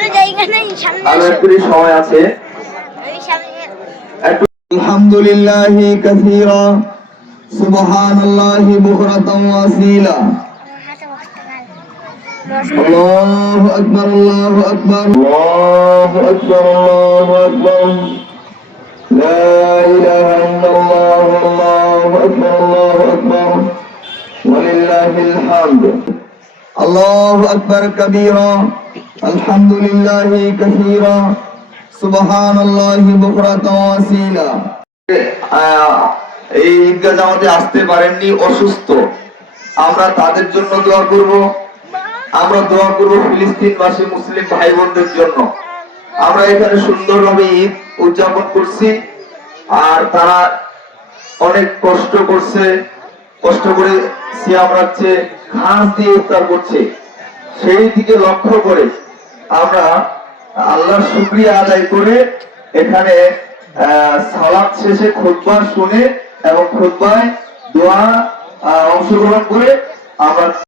কোনো জায়গা নাই সামনে আরও আলহামদুলিল্লাহ কাসীরা সুবহানাল্লাহ বুকরাতাম ওয়াসিলা আল্লাহু আকবার আল্লাহু আকবার। আল্লাহু আকবার আল্লাহু আকবার। লা ইলাহা ইল্লাল্লাহ আল্লাহু আকবার আল্লাহু আকবার। ওয়ালিল্লাহিল হামদ। আল্লাহু আকবার কাবীরা। الله الله أكبر الله أكبر ولله الحمد الله أكبر كبيرا الحمد لله كثيرا سبحان الله بكرة وأصيلا আহ, এই ঈদগাহ জামাতে আসতে পারেননি অসুস্থ আমরা তাদের জন্য দোয়া করব আমরা দোয়া করব ফিলিস্তিনবাসী মুসলিম ভাই বোনদের জন্য আমরা এখানে সুন্দরভাবে ঈদ উদযাপন করছি আর তারা অনেক কষ্ট করছে কষ্ট করে সিয়াম রাখছে ঘাস দিয়ে ইফতার করছে সেই দিকে লক্ষ্য করে আমরা আল্লাহর শুক্রিয়া আদায় করে এখানে সালাদ শেষে খুতবা শুনে এবং খোদবায় দোয়া অংশগ্রহণ করে আমরা